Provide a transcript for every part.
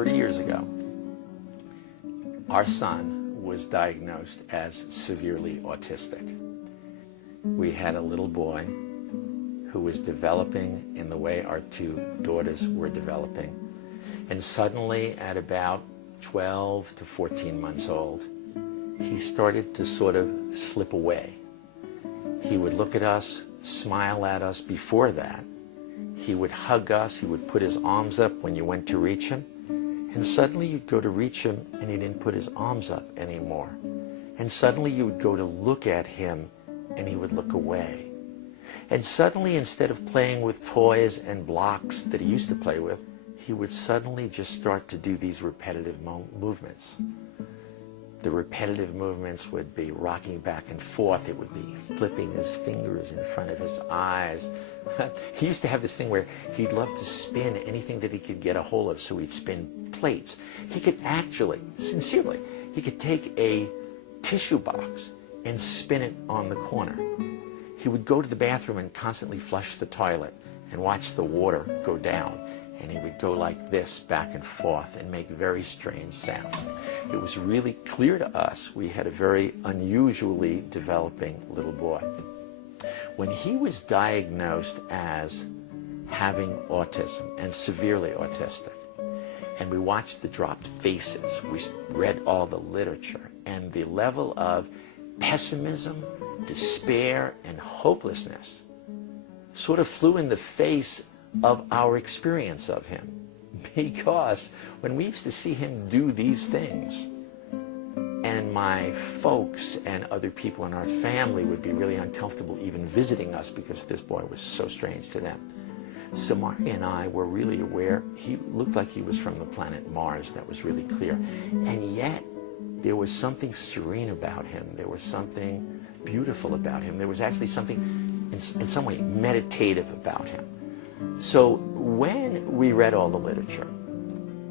30 years ago, our son was diagnosed as severely autistic. We had a little boy who was developing in the way our two daughters were developing. And suddenly, at about 12 to 14 months old, he started to sort of slip away. He would look at us, smile at us. Before that, he would hug us, he would put his arms up when you went to reach him, and suddenly you'd go to reach him and he didn't put his arms up anymore. And suddenly you would go to look at him and he would look away. And suddenly, instead of playing with toys and blocks that he used to play with, he would suddenly just start to do these repetitive movements. The repetitive movements would be rocking back and forth. It would be flipping his fingers in front of his eyes. He used to have this thing where he'd love to spin anything that he could get a hold of, so he'd spin plates. He could actually, sincerely, he could take a tissue box and spin it on the corner. He would go to the bathroom and constantly flush the toilet and watch the water go down. And he would go like this back and forth and make very strange sounds. It was really clear to us we had a very unusually developing little boy. When he was diagnosed as having autism and severely autistic, and we watched the dropped faces, we read all the literature, and the level of pessimism, despair, and hopelessness sort of flew in the face of our experience of him. Because when we used to see him do these things, and my folks and other people in our family would be really uncomfortable even visiting us because this boy was so strange to them. Samari and I were really aware he looked like he was from the planet Mars. That was really clear. And yet, there was something serene about him. There was something beautiful about him. There was actually something, in some way, meditative about him. So when we read all the literature,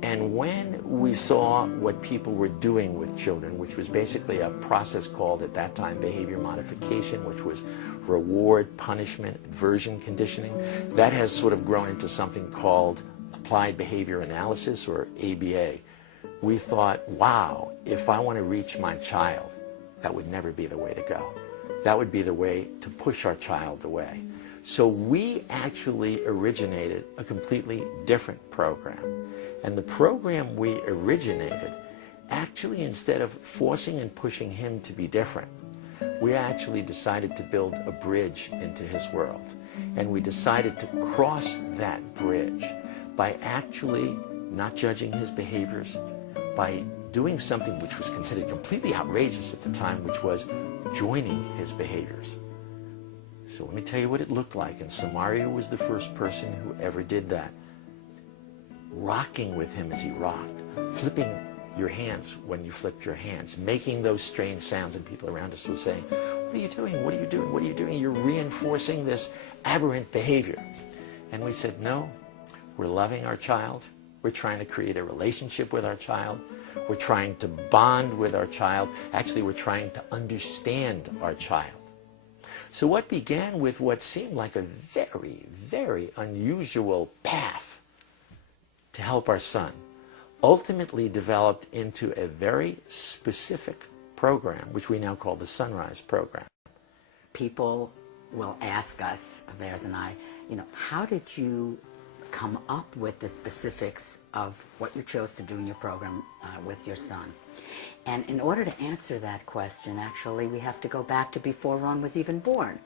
and when we saw what people were doing with children, which was basically a process called at that time behavior modification, which was reward, punishment, aversion conditioning, that has sort of grown into something called applied behavior analysis, or ABA. We thought, wow, if I want to reach my child, that would never be the way to go. That would be the way to push our child away. So we actually originated a completely different program. And the program we originated, actually, instead of forcing and pushing him to be different, we actually decided to build a bridge into his world. And we decided to cross that bridge by actually not judging his behaviors, by doing something which was considered completely outrageous at the time, which was joining his behaviors. So let me tell you what it looked like, and Samaria was the first person who ever did that. Rocking with him as he rocked, flipping your hands when you flipped your hands, making those strange sounds, and people around us were saying, what are you doing? What are you doing? What are you doing? You're reinforcing this aberrant behavior. And we said, no, we're loving our child. We're trying to create a relationship with our child. We're trying to bond with our child. Actually, we're trying to understand our child. So what began with what seemed like a very, very unusual path to help our son ultimately developed into a very specific program, which we now call the Sunrise Program. People will ask us, Bears and I, how did you come up with the specifics of what you chose to do in your program with your son? And in order to answer that question, actually, we have to go back to before Ron was even born.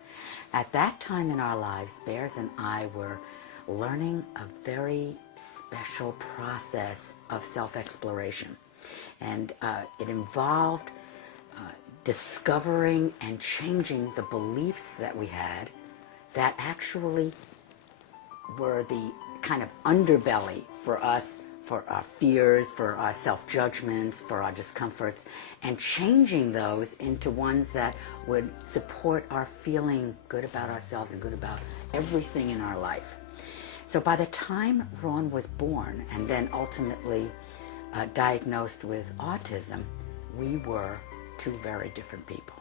At that time in our lives, Bears and I were learning a very special process of self-exploration. And it involved discovering and changing the beliefs that we had that actually were the kind of underbelly for us, for our fears, for our self-judgments, for our discomforts, and changing those into ones that would support our feeling good about ourselves and good about everything in our life. So by the time Ron was born and then ultimately diagnosed with autism, we were two very different people.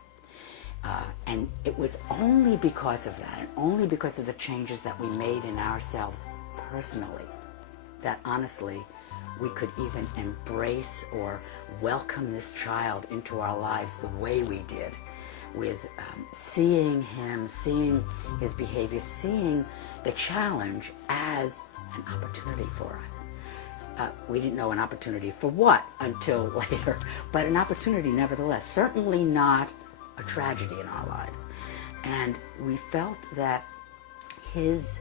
And it was only because of that, and only because of the changes that we made in ourselves personally, that honestly we could even embrace or welcome this child into our lives the way we did, with seeing him, seeing his behavior, seeing the challenge as an opportunity for us. We didn't know an opportunity for what until later, but an opportunity nevertheless, certainly not a tragedy in our lives. And we felt that his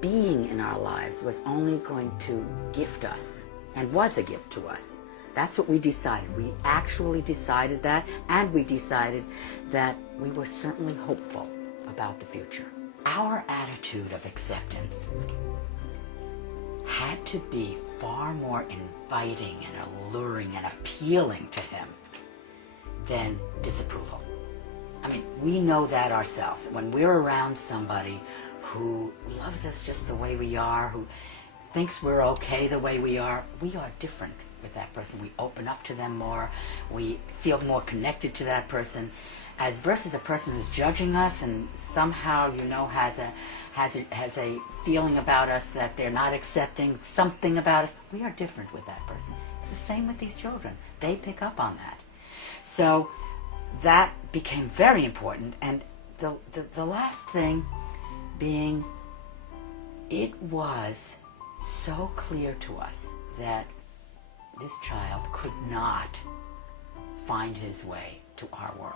being in our lives was only going to gift us, and was a gift to us. That's what we decided. We actually decided that, and we decided that we were certainly hopeful about the future. Our attitude of acceptance had to be far more inviting and alluring and appealing to him than disapproval. I mean, we know that ourselves. When we're around somebody who loves us just the way we are, who thinks we're okay the way we are different with that person. We open up to them more. We feel more connected to that person, as versus a person who's judging us and somehow, has a feeling about us that they're not accepting something about us. We are different with that person. It's the same with these children. They pick up on that. So that became very important. And the last thing being, it was so clear to us that this child could not find his way to our world.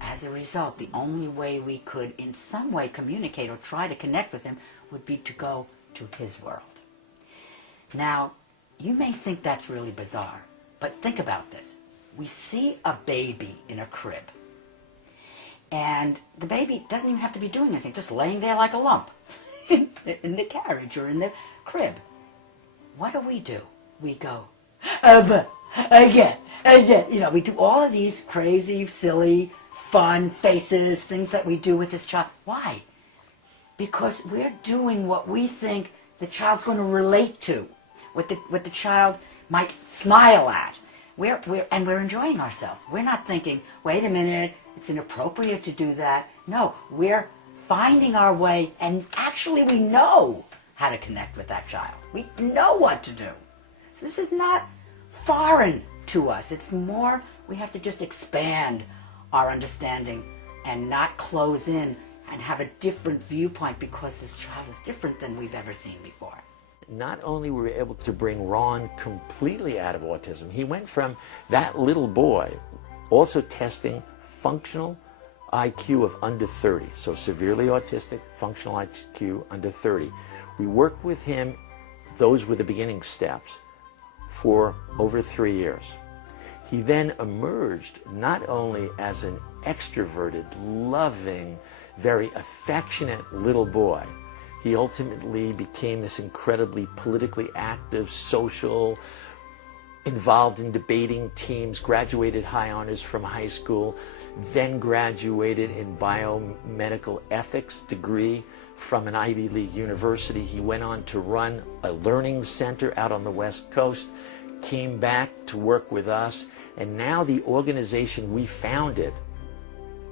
As a result, the only way we could in some way communicate or try to connect with him would be to go to his world. Now, you may think that's really bizarre, but think about this. We see a baby in a crib, and the baby doesn't even have to be doing anything, just laying there like a lump in the carriage or in the crib. What do? We go, again, we do all of these crazy, silly, fun faces, things that we do with this child. Why? Because we're doing what we think the child's going to relate to, what the child might smile at. We're enjoying ourselves. We're not thinking, wait a minute, it's inappropriate to do that. No, we're finding our way, and actually we know how to connect with that child. We know what to do. So this is not foreign to us. It's more, we have to just expand our understanding and not close in and have a different viewpoint because this child is different than we've ever seen before. Not only were we able to bring Ron completely out of autism, he went from that little boy also testing functional IQ of under 30, so severely autistic, functional IQ under 30. We worked with him, those were the beginning steps, for over 3 years. He then emerged not only as an extroverted, loving, very affectionate little boy. He ultimately became this incredibly politically active, social, involved in debating teams, graduated high honors from high school, then graduated in biomedical ethics degree from an Ivy League university. He went on to run a learning center out on the West Coast, came back to work with us, and now the organization we founded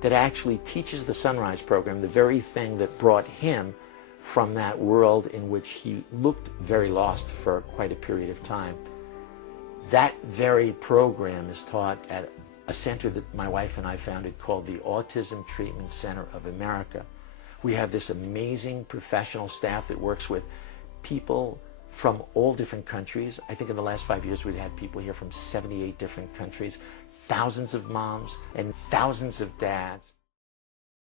that actually teaches the Sunrise program, the very thing that brought him from that world in which he looked very lost for quite a period of time. That very program is taught at a center that my wife and I founded called the Autism Treatment Center of America. We have this amazing professional staff that works with people from all different countries. I think in the last 5 years we've had people here from 78 different countries, thousands of moms and thousands of dads.